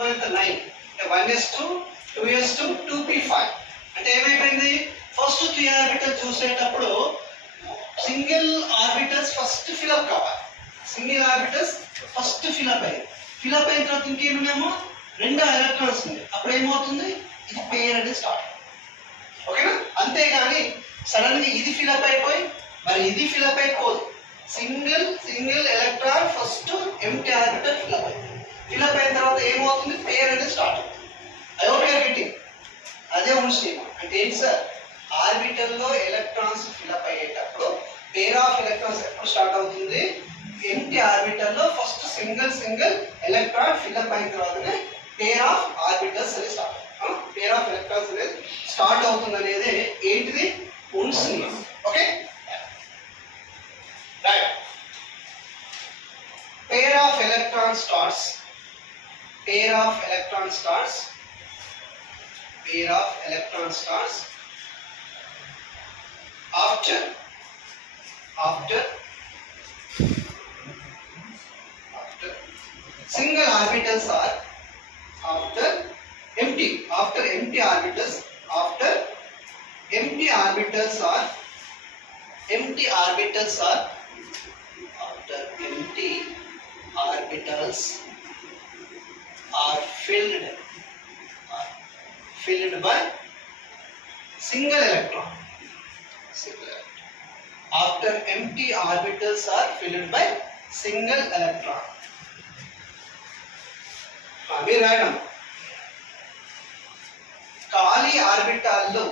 12 9 1s2 2s2 2p5 అంటే ఏమైపోయింది first 3 orbital చూసేటప్పుడు సింగిల్ ఆర్బిటల్స్ ఫస్ట్ ఫిల్అప్ కావాలి సింగిల్ ఆర్బిటల్స్ ఫస్ట్ ఫిల్అప్ అయ్యింది ఫిల్అప్ అయిన తర్వాత ఇంకేమున్నామో 2 ఎలక్ట్రాన్స్ ఉంది అప్పుడు ఏమవుతుంది ఇది పేర్ అనేది స్టార్ట్ ఓకేనా అంతేగాని సడన్ గా ఇది ఫిల్అప్ అయిపోయి మరి ఇది ఫిల్అప్ అయిపోదు single electron first empty orbital fill up అవుతుంది ఫిల్అప్ అయిన తర్వాత ఏమవుతుంది పేర్ అనేది స్టార్ట్ అవుతుంది అయోగెటింగ్ అదే ఉంది అంటే ఏంటి సార్ ఆర్బిటల్లో ఎలక్ట్రాన్స్ ఫిల్అప్ అయ్యేటప్పుడు పేర్ ఆఫ్ ఎలక్ట్రాన్స్ ఎప్పుడు స్టార్ట్ అవుతుంది ఎంటీ ఆర్బిటల్లో ఫస్ట్ సింగిల్ ఎలక్ట్రాన్ ఫిల్అప్ అయిన తర్వాతనే పేర్ ఆఫ్ ఆర్బిటల్స్ అనేది స్టార్ట్ అవుతుంది పేర్ ఆఫ్ ఎలక్ట్రాన్స్ అనేది స్టార్ట్ అవుతుంది అనేది ఏంటిది ఉంది okay right pair of electron starts after single orbitals are after empty orbitals are empty orbitals are filled by single electron. After empty orbitals are filled by single electron. మీరు రాయడం ఖాళీ ఆర్బిటాల్లో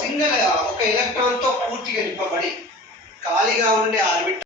single ఒక electron తో పూర్తిగా నింపబడి ఖాళీగా ఉండే orbital